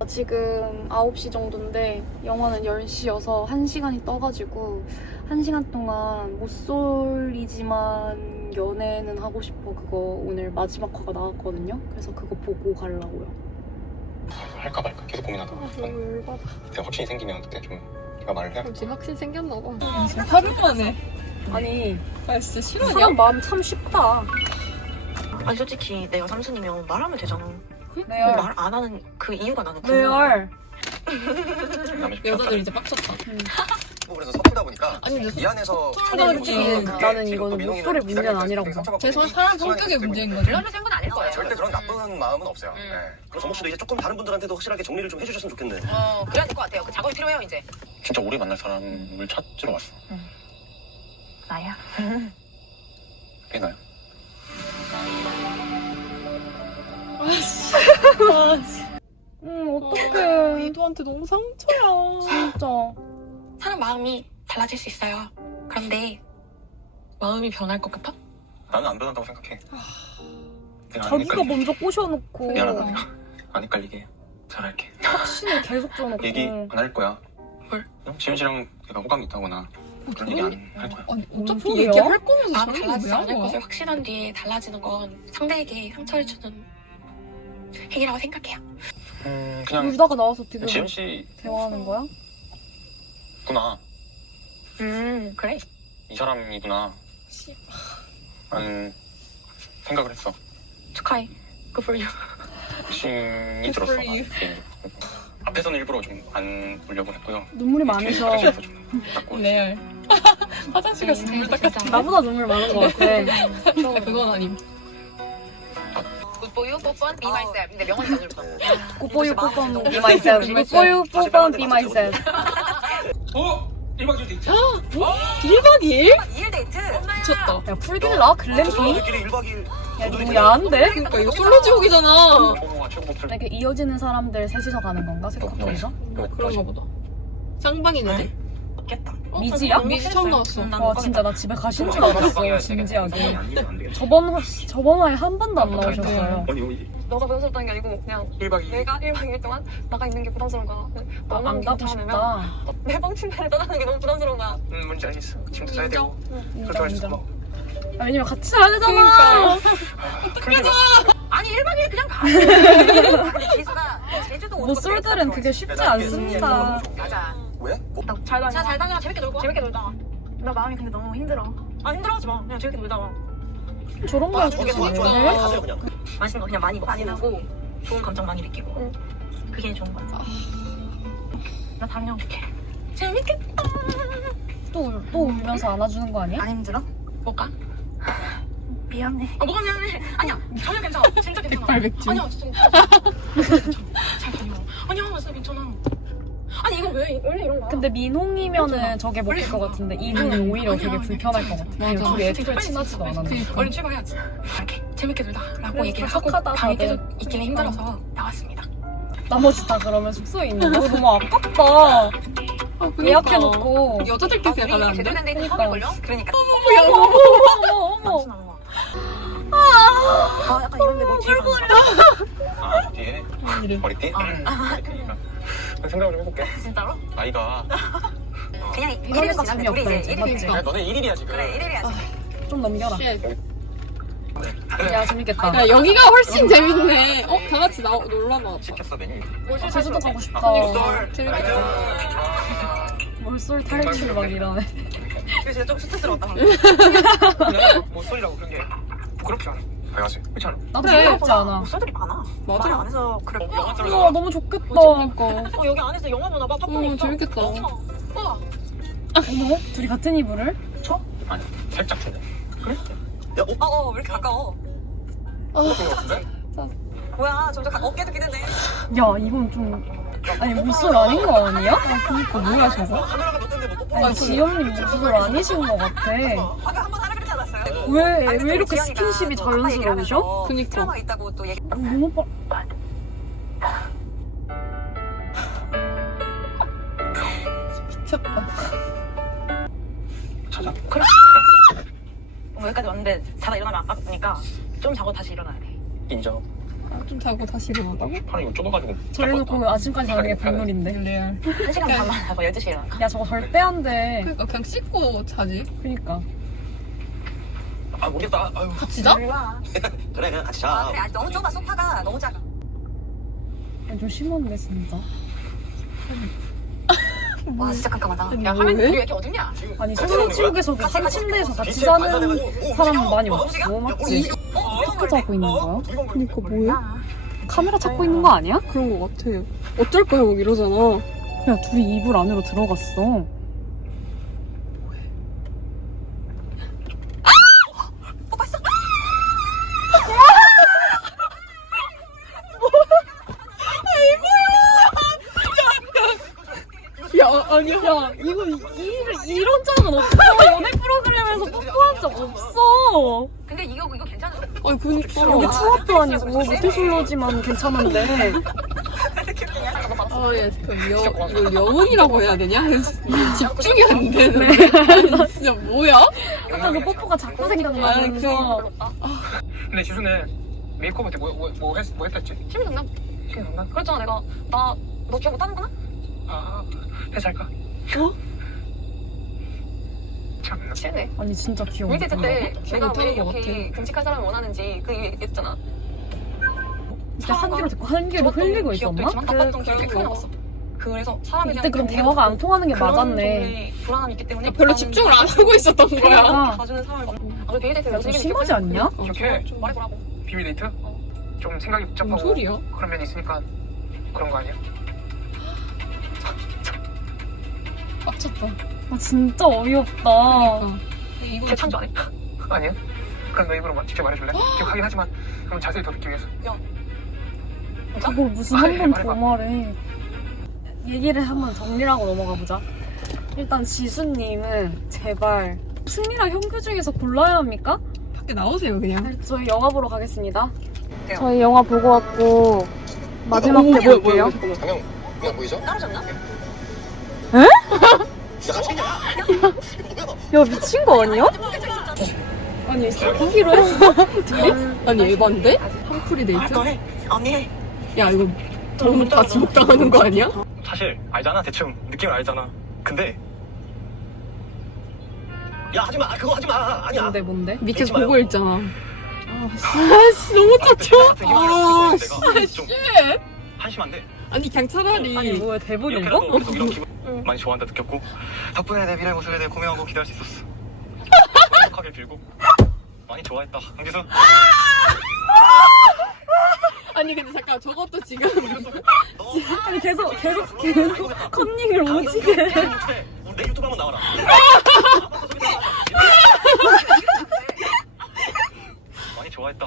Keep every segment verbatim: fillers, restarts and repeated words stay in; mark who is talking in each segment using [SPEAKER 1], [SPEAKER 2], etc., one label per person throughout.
[SPEAKER 1] 지금 아홉 시 정도인데 영화는 열 시여서 한 시간이 떠가지고 한 시간 동안 모쏠이지만 연애는 하고 싶어 그거 오늘 마지막 화가 나왔거든요. 그래서 그거 보고 가려고요.
[SPEAKER 2] 할까 말까 계속 고민하다가
[SPEAKER 1] 아, 너무 열받아.
[SPEAKER 2] 내가 확신이 생기면 그때 좀 내가 말을 해야 돼.
[SPEAKER 3] 지금 확신 생겼나 봐. 지금 하루 만에.
[SPEAKER 1] 아니
[SPEAKER 3] 아 진짜 싫어냐?
[SPEAKER 1] 사람 마음 참 쉽다.
[SPEAKER 4] 아니 솔직히 내가 삼순이면 말하면 되잖아.
[SPEAKER 1] 레알
[SPEAKER 4] 말 안 하는 그 이유가 나는 궁금해.
[SPEAKER 1] 레알
[SPEAKER 3] 여자들 이제 빡쳤다.
[SPEAKER 2] 그래서 서투다 보니까
[SPEAKER 3] 아니 근데
[SPEAKER 2] 이 안에서
[SPEAKER 1] 솔직히 나는 이거는 목소리 문제는 아니라고 봐.
[SPEAKER 3] 제 사람 성격의 문제인 거죠?
[SPEAKER 4] 그런 생각은 아닐 거예요.
[SPEAKER 2] 절대 그런 나쁜 마음은 없어요.
[SPEAKER 4] 음.
[SPEAKER 2] 네. 그래서 정목 씨도 이제 조금 다른 분들한테도 확실하게 정리를 좀 해주셨으면 좋겠네.
[SPEAKER 4] 어 그래야 될 것 같아요. 그 작업이 필요해요 이제.
[SPEAKER 2] 진짜 오래 만날 사람을 찾으러 왔어.
[SPEAKER 4] 나야.
[SPEAKER 2] 그게 나야.
[SPEAKER 1] 응 어떡해.
[SPEAKER 3] 이도한테 너무 상처야.
[SPEAKER 1] 진짜.
[SPEAKER 4] 사람 마음이 달라질 수 있어요. 그런데 마음이 변할 것 같아?
[SPEAKER 2] 나는 안 변한다고 생각해. 내가 안
[SPEAKER 1] 자기가
[SPEAKER 2] 헷갈리게.
[SPEAKER 1] 먼저 꼬셔놓고
[SPEAKER 2] 미안하다 내가. 안 헷갈리게 잘할게.
[SPEAKER 1] 확신을 계속 줘놓고
[SPEAKER 2] 얘기 안 할 거야.
[SPEAKER 4] 뭘?
[SPEAKER 2] 응? 지현 씨랑 내가 호감이 있다거나 그런 얘기 안 할 거야.
[SPEAKER 3] 아니
[SPEAKER 1] 뭔
[SPEAKER 3] 어차피
[SPEAKER 1] 소리야?
[SPEAKER 3] 얘기할 거면서
[SPEAKER 4] 마음
[SPEAKER 3] 저런
[SPEAKER 4] 달라지지
[SPEAKER 3] 거왜
[SPEAKER 4] 않을
[SPEAKER 3] 하는
[SPEAKER 4] 것을
[SPEAKER 3] 거야?
[SPEAKER 4] 확신한 뒤에 달라지는 건 상대에게 상처를 주는 행위라고 생각해요.
[SPEAKER 2] 음 그냥
[SPEAKER 1] 울다가 나와서 지금
[SPEAKER 2] 지현 씨
[SPEAKER 1] 대화하는 거야?
[SPEAKER 2] 구나.
[SPEAKER 4] 음 그래?
[SPEAKER 2] 이 사람이구나. 라는 생각을 했어.
[SPEAKER 4] 축하해. Good for you.
[SPEAKER 2] 확신이
[SPEAKER 3] Good
[SPEAKER 2] 들었어.
[SPEAKER 3] for you.
[SPEAKER 2] 개인적으로. 앞에서는 일부러 좀 안 보려고 했고요.
[SPEAKER 1] 눈물이
[SPEAKER 2] 뒤에
[SPEAKER 1] 많으셔.
[SPEAKER 2] 화장실에서 좀 닦고
[SPEAKER 3] 레알. 화장실 가서 눈물 닦았지.
[SPEAKER 1] 나보다 눈물 많은 것 같아.
[SPEAKER 3] 그건 아님.
[SPEAKER 4] Good for you, 뽀뽀, be myself. 근데 명언이 안 들었어.
[SPEAKER 1] 굿보유 뽀뻔 be myself. 굿보유 뽀뻔 be myself.
[SPEAKER 2] 어? 일 박 이 일 데이트?
[SPEAKER 3] 일 박 이 일?
[SPEAKER 4] 일 데이트?
[SPEAKER 3] 미쳤다.
[SPEAKER 1] 야 풀빌라? 글램핑?
[SPEAKER 2] 우리끼리 일 박 이 일
[SPEAKER 1] 야 너무 야한데?
[SPEAKER 3] 그러니까 이거 솔로 지옥이잖아.
[SPEAKER 2] 초보가 최고급들
[SPEAKER 1] 이렇게 이어지는 사람들 셋이서 가는 건가? 생각해서?
[SPEAKER 3] 그런가 보다. 쌍방이네.
[SPEAKER 4] 없겠다.
[SPEAKER 1] 미지야?
[SPEAKER 3] 미지 처음 나왔어.
[SPEAKER 1] 와 진짜 나 집에 가신 줄 알았어 진지하게. 저번 화, 저번 화에 한 번도 안 나오셨어요.
[SPEAKER 4] 너가 부담스럽다는 게 아니고 그냥
[SPEAKER 2] 일 박 이 일
[SPEAKER 4] 내가 일 박 이 일 동안 나가 있는 게 부담스러운 거야.
[SPEAKER 1] 아, 안 가고 싶다.
[SPEAKER 4] 내 방 침대를 떠나는 게 너무 부담스러운 거야.
[SPEAKER 2] 음 뭔지 알겠어. 짐도 싸야 되고
[SPEAKER 1] 인정 인정.
[SPEAKER 2] 고마워.
[SPEAKER 1] 아, 왜냐면 같이 자야 되잖아.
[SPEAKER 2] 풀리나?
[SPEAKER 4] 아니 일 박 이 일 그냥 가. 근데 지수가 제주도 오는
[SPEAKER 1] 모쏠들은 그게 쉽지 않습니다.
[SPEAKER 4] 맞아.
[SPEAKER 2] 왜? 뭐?
[SPEAKER 1] 잘 다녀.
[SPEAKER 4] 잘 다녀. 재밌게 놀고. 재밌게 놀다. 나 마음이 근데 너무 힘들어. 아 힘들어하지 마. 그냥 재밌게 놀다 와.
[SPEAKER 1] 저런 거 좋지.
[SPEAKER 2] 가세요 그냥.
[SPEAKER 4] 맛있는 거 그냥 많이 먹고 좋은 감정 많이 느끼고 그게 좋은 거야. 나 다녀올게. 재밌겠다.
[SPEAKER 1] 또, 또 울면서 안아주는 거 아니야?
[SPEAKER 4] 안 힘들어? 뭐가? 미안해. 아 뭐가 미안해? 아니야 전혀 괜찮아. 진짜 괜찮아.
[SPEAKER 3] 백발백중.
[SPEAKER 4] 아니야 진짜 괜찮아. 잘 다녀. 아니야 진짜 괜찮아. 아니 이거 왜 원래 이런 거야?
[SPEAKER 1] 근데 민홍이면은 저게 먹힐 것 같은데 이는 오히려 되게 불편할 것 같아.
[SPEAKER 3] 맞아.
[SPEAKER 1] 둘이 애초에 친하지도 않았는데.
[SPEAKER 4] 얼른 출발해야지. 이렇게 재밌게 놀다라고
[SPEAKER 1] 그래,
[SPEAKER 4] 얘기를
[SPEAKER 1] 다
[SPEAKER 4] 하고
[SPEAKER 1] 착하다,
[SPEAKER 4] 방에
[SPEAKER 1] 다들.
[SPEAKER 4] 계속 있기는 힘들어서 나왔습니다.
[SPEAKER 1] 나머지 다 그러면 숙소에 있는 거 너무 아깝다.
[SPEAKER 3] 아, 그러니까.
[SPEAKER 1] 예약해놓고.
[SPEAKER 3] 여자들끼리 그냥 가면 안 돼?
[SPEAKER 4] 제대로 된 데이트
[SPEAKER 1] 그러니까.
[SPEAKER 4] 처음일걸요? 그러니까.
[SPEAKER 1] 어머 어머 어머 어머.
[SPEAKER 4] 아 약간 이런데 뭐 뒤에
[SPEAKER 2] 아 뒤에 머리띠?
[SPEAKER 4] 아.
[SPEAKER 2] 머리띠가 생각을 좀 해볼게.
[SPEAKER 4] 진짜로?
[SPEAKER 2] 나이가
[SPEAKER 4] 그냥
[SPEAKER 1] 그러니까
[SPEAKER 4] 일일이지. 나는 둘이
[SPEAKER 1] 재미없다,
[SPEAKER 4] 이제
[SPEAKER 1] 이제.
[SPEAKER 4] 일일이지.
[SPEAKER 1] 맞지?
[SPEAKER 2] 야 너네 일 일이야 지금.
[SPEAKER 4] 그래 일일이야지.
[SPEAKER 1] 좀 넘겨라.
[SPEAKER 3] 쉣.
[SPEAKER 1] 야 재밌겠다.
[SPEAKER 3] 야 여기가 훨씬 재밌네. 어? 다 같이 나 놀러 나왔다.
[SPEAKER 2] 시켰어 메뉴.
[SPEAKER 1] 아, 제주도 가고 싶다.
[SPEAKER 3] 재밌겠다.
[SPEAKER 1] 몰쏠 탈출 막 이러네.
[SPEAKER 4] 그게 진짜 좀 스트레스러웠다.
[SPEAKER 2] 뭐 소리라고 그런 게 부끄럽지 않아. 당연하지. 그렇지 않아?
[SPEAKER 1] 나도
[SPEAKER 3] 그래.
[SPEAKER 1] 부럽지 않아.
[SPEAKER 4] 목소들이 많아.
[SPEAKER 3] 맞아.
[SPEAKER 4] 말 안에서 그래.
[SPEAKER 2] 영화 찍으러
[SPEAKER 1] 우와 너무 좋겠다.
[SPEAKER 3] 그러니까.
[SPEAKER 4] 어 여기 안에서 영화 보나 봐. 팝콘
[SPEAKER 3] 어
[SPEAKER 4] 있어.
[SPEAKER 3] 재밌겠다.
[SPEAKER 4] 우와.
[SPEAKER 1] 어머 둘이 같은 이불을?
[SPEAKER 2] 아니 살짝 주네.
[SPEAKER 4] 어, 어, 왜 이렇게 가까워?
[SPEAKER 2] 그런 거 같은데?
[SPEAKER 4] 뭐야, 점점 가- 어깨도 기대네.
[SPEAKER 1] 야 이건 좀 아니 몰쏠 아닌 거 아니야? 아 그니까 뭐야 저거?
[SPEAKER 2] 카메라가 너 때문에 못 뽑고
[SPEAKER 1] 아니 지연님 몰쏠 아니신 것 같아.
[SPEAKER 4] 아까 한 번 하라 그랬지 않았어요?
[SPEAKER 1] 왜,
[SPEAKER 4] 아니,
[SPEAKER 1] 왜
[SPEAKER 4] 근데
[SPEAKER 1] 이렇게
[SPEAKER 4] 지연이가
[SPEAKER 1] 스킨십이
[SPEAKER 4] 또 아빠 얘기를
[SPEAKER 1] 자연스러우셔?
[SPEAKER 4] 하면서
[SPEAKER 3] 그니까.
[SPEAKER 4] 트라우마가 있다고 또 얘기.
[SPEAKER 1] 너무 빠...
[SPEAKER 3] 미쳤다.
[SPEAKER 2] 찾아.
[SPEAKER 4] 그래. 어, 여기까지 왔는데 자다 일어나면 아깝으니까 좀 자고 다시 일어나야 돼.
[SPEAKER 2] 인정.
[SPEAKER 3] 아, 좀 자고 다시 일어나다고?
[SPEAKER 2] 팔이 이거 좁아가지고.
[SPEAKER 1] 저래놓고 아침까지 자는 게 국룰인데.
[SPEAKER 3] 레알.
[SPEAKER 4] 한 시간 반만 하고 열두 시에 일어나.
[SPEAKER 1] 야 저거 절대 안 돼.
[SPEAKER 3] 그러니까 그냥 씻고 자지.
[SPEAKER 1] 그니까.
[SPEAKER 2] 아 모르겠다. 아유.
[SPEAKER 3] 같이 자?
[SPEAKER 4] 일로와.
[SPEAKER 5] 그래 그냥 같이 자.
[SPEAKER 4] 아 그래. 아, 너무 좁아. 소파가 너무 작아.
[SPEAKER 1] 야, 좀 심한데 진짜.
[SPEAKER 4] 와 진짜 깜깜하다.
[SPEAKER 3] 아니,
[SPEAKER 4] 야 화면
[SPEAKER 3] 왜?
[SPEAKER 4] 왜 이렇게 어둡냐?
[SPEAKER 1] 아니 솔로지옥에서도 한 침대에서 같이 자는 사람은 많이 없어. 맞지? 어떻게 자고 있는 거야?
[SPEAKER 3] 그니까 뭐야?
[SPEAKER 1] 카메라 찾고 있는 거 아니야?
[SPEAKER 3] 그런 거 같아. 어쩔 거야 막 이러잖아.
[SPEAKER 1] 야 둘이 이불 안으로 들어갔어.
[SPEAKER 3] 야 아니야.
[SPEAKER 1] 야 이거 이, 이런 적은 없어. 연애 프로그램에서 뽀뽀한 적 없어.
[SPEAKER 4] 근데 이거 이거 괜찮아.
[SPEAKER 3] 아니 그니까.
[SPEAKER 1] 여기 추억도 아니고 모태솔로지만 괜찮은데.
[SPEAKER 3] 아야 그 여, 이걸 여운이라고 해야 되냐? 집중이 안 되네. 아니 진짜 뭐야?
[SPEAKER 1] 아까 그 뽀뽀가 자꾸 생각나면서.
[SPEAKER 2] 근데 지수는 메이크업 때 뭐 뭐 뭐 했 뭐 했댔지?
[SPEAKER 4] 심리 상담.
[SPEAKER 2] 시간 없나?
[SPEAKER 4] 그랬잖아 내가 나 너 기억 못 하는구나?
[SPEAKER 2] 아 회사할까? 어? 참나.
[SPEAKER 4] 취했네.
[SPEAKER 1] 아니 진짜 귀여워.
[SPEAKER 4] 우리 데이트 때
[SPEAKER 3] 기억
[SPEAKER 4] 내가 왜
[SPEAKER 3] 못하는 것
[SPEAKER 4] 이렇게 듬직한 사람을 원하는지 그 얘기했잖아.
[SPEAKER 1] 진짜 한 귀로 듣고 한 귀로 흘리고
[SPEAKER 4] 기억도
[SPEAKER 1] 있었나?
[SPEAKER 4] 있지만 나빴던
[SPEAKER 3] 그-
[SPEAKER 4] 기억이 크게 남았어. 그래서 사람에
[SPEAKER 1] 이때
[SPEAKER 4] 대한
[SPEAKER 1] 그럼
[SPEAKER 4] 그
[SPEAKER 1] 대화가 안 통하는 게
[SPEAKER 4] 그런
[SPEAKER 1] 맞았네.
[SPEAKER 4] 정도의 불안함이 있기 때문에
[SPEAKER 3] 별로
[SPEAKER 4] 나는
[SPEAKER 3] 집중을 안 하고 있었던 거야.
[SPEAKER 1] 그러니까.
[SPEAKER 4] 봐주는 사람을 막 아, 데이트 때
[SPEAKER 1] 야, 좀 심하지 않냐?
[SPEAKER 2] 이렇게
[SPEAKER 4] 말해보라고.
[SPEAKER 2] 비밀 데이트?
[SPEAKER 4] 어.
[SPEAKER 2] 좀 생각이
[SPEAKER 3] 뭔
[SPEAKER 2] 복잡하고
[SPEAKER 3] 소리야?
[SPEAKER 2] 그런 면이 있으니까 그런 거 아니야?
[SPEAKER 3] 빡쳤다.
[SPEAKER 1] 아 진짜 어이없다.
[SPEAKER 3] 그러니까.
[SPEAKER 4] 이거 창조 안 해.
[SPEAKER 2] 아니야? 그럼 너 입으로 막 직접 말해줄래? 기억하긴 하지만 그럼 자세히 더 듣기 위해서.
[SPEAKER 1] 그걸 무슨 한 번 더 말해. 얘기를 한번 정리하고 넘어가 보자. 일단 지수님은 제발 승리랑 형규 중에서 골라야 합니까?
[SPEAKER 3] 밖에 나오세요 그냥.
[SPEAKER 1] 네, 저희 영화 보러 가겠습니다.
[SPEAKER 2] 네.
[SPEAKER 1] 저희 영화 보고 왔고 마지막
[SPEAKER 3] 어머,
[SPEAKER 1] 때
[SPEAKER 3] 뭐야,
[SPEAKER 1] 볼게요.
[SPEAKER 3] 뭐야, 뭐야.
[SPEAKER 5] 당연 그냥 보이죠?
[SPEAKER 4] 떨어졌나?
[SPEAKER 5] 진짜 같이 있냐? 이거 뭐야?
[SPEAKER 1] 야 미친 거 아니야? 아니 보기로 했어.
[SPEAKER 3] 아니 에반데? 한풀이 데이트?
[SPEAKER 4] 해. 언니 해.
[SPEAKER 3] 야 이거 너무 다 지목당하는 거 아니야?
[SPEAKER 5] 사실 알잖아 대충 느낌을 알잖아. 근데 야 하지마 그거 하지마 아니야.
[SPEAKER 1] 뭔데 뭔데?
[SPEAKER 3] 밑에서
[SPEAKER 5] 잊지 마요.
[SPEAKER 3] 보고 있잖아. 아씨 너무 짜쳐. 아
[SPEAKER 5] 내가 좀
[SPEAKER 3] 씨.
[SPEAKER 5] 한심한데
[SPEAKER 3] 아니 그냥 차라리
[SPEAKER 1] 아니 뭐야 대본 읽어?
[SPEAKER 5] 이렇게라도 계속 이런 기분 많이 좋아한다 느꼈고 덕분에 내 미래 모습에 대해 고민하고 기대할 수 있었어. 행복하게 빌고 많이 좋아했다 강지수.
[SPEAKER 3] 아니 근데 잠깐 저것도 지금
[SPEAKER 1] 아니 계속 계속 계속 컨닝을 오지게.
[SPEAKER 5] 내 유튜브 한번 나와라. 많이 좋아했다.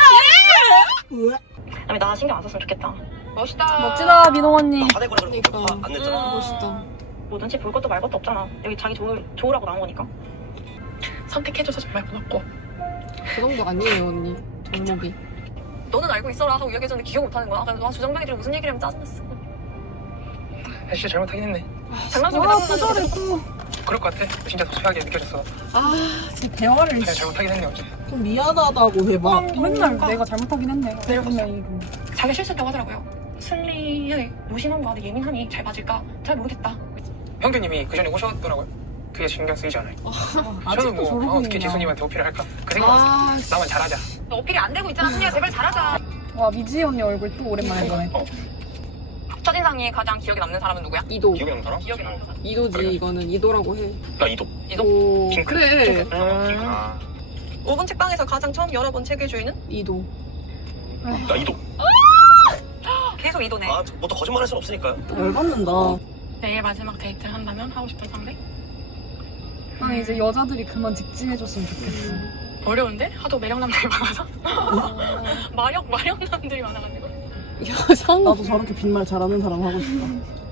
[SPEAKER 4] 아니 나 신경 안 썼으면 좋겠다. 멋있다.
[SPEAKER 1] 멋지다 민홍 언니.
[SPEAKER 5] 화내거나 그런 거
[SPEAKER 3] 그러니까.
[SPEAKER 5] 화 안 냈잖아.
[SPEAKER 3] 멋있다.
[SPEAKER 4] 뭐 눈치 볼 것도 말 것도 없잖아. 여기 자기 좋, 좋으라고 나온 거니까.
[SPEAKER 2] 선택해줘서 정말 고맙고
[SPEAKER 3] 그 정도 아니에요 언니. 덕목이.
[SPEAKER 4] 너는 알고 있어라 하고 이야기했는데 기억 못하는 거야. 그래서 와 주정뱅이들이 무슨 얘기를 하면 짜증났어.
[SPEAKER 2] 진짜 잘못하긴 했네.
[SPEAKER 4] 장난감이
[SPEAKER 1] 아
[SPEAKER 4] 짜증나는
[SPEAKER 1] 부자래 또.
[SPEAKER 2] 그럴 것 같아. 진짜 소소하게 느껴졌어.
[SPEAKER 3] 아 진짜 대화를
[SPEAKER 2] 그냥 잘못하긴 했네 어제.
[SPEAKER 3] 좀 미안하다고 해봐.
[SPEAKER 1] 맨날 내가 잘못하긴 했네.
[SPEAKER 2] 내려갔어.
[SPEAKER 1] 이거.
[SPEAKER 4] 자기 실수했다고 하더라고요. 슬리의 무심함과 내 예민함이 잘 맞을까? 잘 모르겠다.
[SPEAKER 2] 형규님이 그 전에 오셨더라고요. 그게 신경 쓰이지 않아요. 저는
[SPEAKER 1] 아직도
[SPEAKER 2] 뭐
[SPEAKER 1] 저러고
[SPEAKER 2] 어, 어떻게
[SPEAKER 1] 있냐.
[SPEAKER 2] 지수님한테 어필을 할까 그 생각했어.
[SPEAKER 3] 아 씨.
[SPEAKER 2] 나만 잘하자.
[SPEAKER 4] 어필이 안 되고 있잖아. 슬리야 제발 잘하자.
[SPEAKER 1] 와 미지 언니 얼굴 또 오랜만에 보네.
[SPEAKER 2] 어.
[SPEAKER 4] 첫인상이 가장 기억에 남는 사람은 누구야?
[SPEAKER 3] 이도.
[SPEAKER 5] 기억이 안 나라?
[SPEAKER 4] 기억에 남는 사람.
[SPEAKER 3] 이도지 이거는 이도라고 해.
[SPEAKER 5] 나 이도.
[SPEAKER 4] 이도?
[SPEAKER 3] 오,
[SPEAKER 2] 핑크.
[SPEAKER 3] 그래.
[SPEAKER 5] 아,
[SPEAKER 4] 오 분 책방에서 가장 처음 열어본 책의 주인은?
[SPEAKER 3] 이도.
[SPEAKER 5] 나 이도.
[SPEAKER 4] 계속 이도네.
[SPEAKER 5] 아, 뭐 또 거짓말할 순 없으니까요.
[SPEAKER 3] 열받는다.
[SPEAKER 4] 내일 마지막 데이트를 한다면 하고 싶은 상대?
[SPEAKER 1] 아니 이제 여자들이 그만 직진해줬으면 좋겠어.
[SPEAKER 4] 어려운데? 하도 매력남들이 많아서? 마력, 마력남들이 많아가지고.
[SPEAKER 3] 야 상.
[SPEAKER 6] 나도 저렇게 빈말 잘하는 사람 하고 싶다.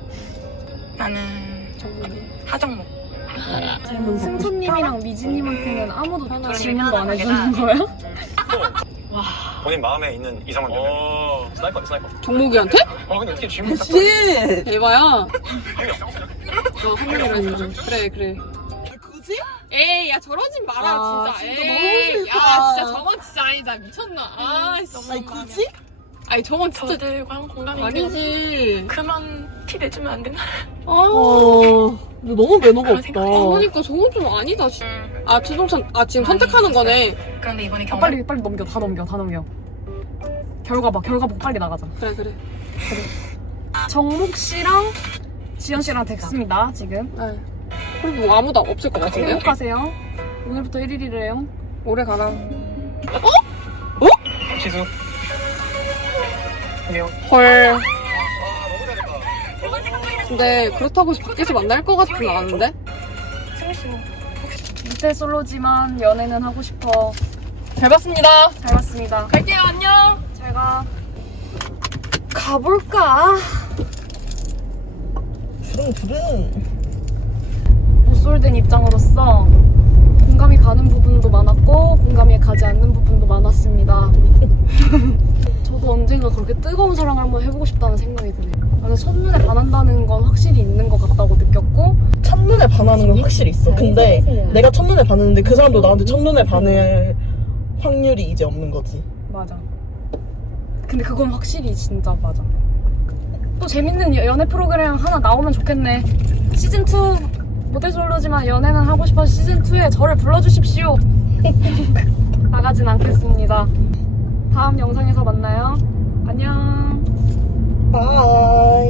[SPEAKER 4] 나는
[SPEAKER 3] 정국이.
[SPEAKER 4] 하정목.
[SPEAKER 1] 승천님이랑 미지님한테는 아무도
[SPEAKER 4] 편하게
[SPEAKER 1] 질문도 안
[SPEAKER 4] 편하게
[SPEAKER 1] 해주는 거야?
[SPEAKER 4] 와.
[SPEAKER 5] 본인 마음에 있는 이성은 몇 명? 스나이퍼, 스나이퍼.
[SPEAKER 3] 정목이한테?
[SPEAKER 2] 어 근데 어떻게 질문 딱
[SPEAKER 6] 씨!
[SPEAKER 3] 대봐야. 너한 명이라는 줄. 그래 그래.
[SPEAKER 6] 굳이?
[SPEAKER 3] 에이 야 저러지 마라
[SPEAKER 6] 아,
[SPEAKER 3] 진짜.
[SPEAKER 6] 진짜
[SPEAKER 3] 에이
[SPEAKER 6] 너무
[SPEAKER 3] 야
[SPEAKER 6] 싫다.
[SPEAKER 3] 진짜 저건 진짜 아니다 미쳤나. 아 씨.
[SPEAKER 6] 아니 굳이?
[SPEAKER 3] 아니 저건 진짜
[SPEAKER 4] 저들과 공감이
[SPEAKER 3] 아니지.
[SPEAKER 4] 그만 티 내주면 안 되나?
[SPEAKER 3] 아,
[SPEAKER 6] 어, 근데 너무 매너가
[SPEAKER 4] 그런
[SPEAKER 6] 없다.
[SPEAKER 4] 생각이
[SPEAKER 3] 그러니까 저건 좀 아니다. 진-
[SPEAKER 4] 음,
[SPEAKER 3] 아 최종찬 아 지금
[SPEAKER 4] 많이
[SPEAKER 3] 선택하는
[SPEAKER 4] 있었어요.
[SPEAKER 3] 거네.
[SPEAKER 4] 그런데 이번에
[SPEAKER 1] 아,
[SPEAKER 4] 경험
[SPEAKER 1] 빨리 빨리 넘겨. 다 넘겨. 다 넘겨. 결과 봐. 결과 보고 빨리 나가자.
[SPEAKER 3] 그래 그래.
[SPEAKER 1] 정목 씨랑 지연 씨랑 됐습니다. 지금.
[SPEAKER 3] 네. 그리고 뭐 아무도 없을 것 같은데요?
[SPEAKER 1] 행복하세요. 오늘부터 일 일이래요.
[SPEAKER 3] 오래 가나?
[SPEAKER 2] 지수. 안녕.
[SPEAKER 3] 헐. 근데 그렇다고 해서 밖에서 만날 것 같진 않은데?
[SPEAKER 4] 승우 씨
[SPEAKER 1] 밑에 솔로지만 연애는 하고 싶어.
[SPEAKER 3] 잘 봤습니다.
[SPEAKER 1] 잘 봤습니다.
[SPEAKER 3] 갈게요. 안녕.
[SPEAKER 1] 제가 가볼까?
[SPEAKER 6] 두릉 두릉.
[SPEAKER 1] 못솔된 입장으로서 공감이 가는 부분도 많았고 공감이 가지 않는 부분도 많았습니다. 저도 언젠가 그렇게 뜨거운 사랑을 한번 해보고 싶다는 생각이 드네요. 근데 첫눈에 반한다는 건 확실히 있는 것 같다고 느꼈고
[SPEAKER 6] 첫눈에 반하는 건 확실히 있어. 근데 내가 첫눈에 반했는데 그 사람도 나한테 첫눈에 반할 확률이 이제 없는 거지.
[SPEAKER 1] 맞아. 근데 그건 확실히 진짜 맞아. 또 재밌는 여- 연애 프로그램 하나 나오면 좋겠네. 시즌 투 모델 솔로지만 연애는 하고 싶어 시즌 투에 저를 불러주십시오. 나가진 않겠습니다. 다음 영상에서 만나요. 안녕.
[SPEAKER 6] 바이.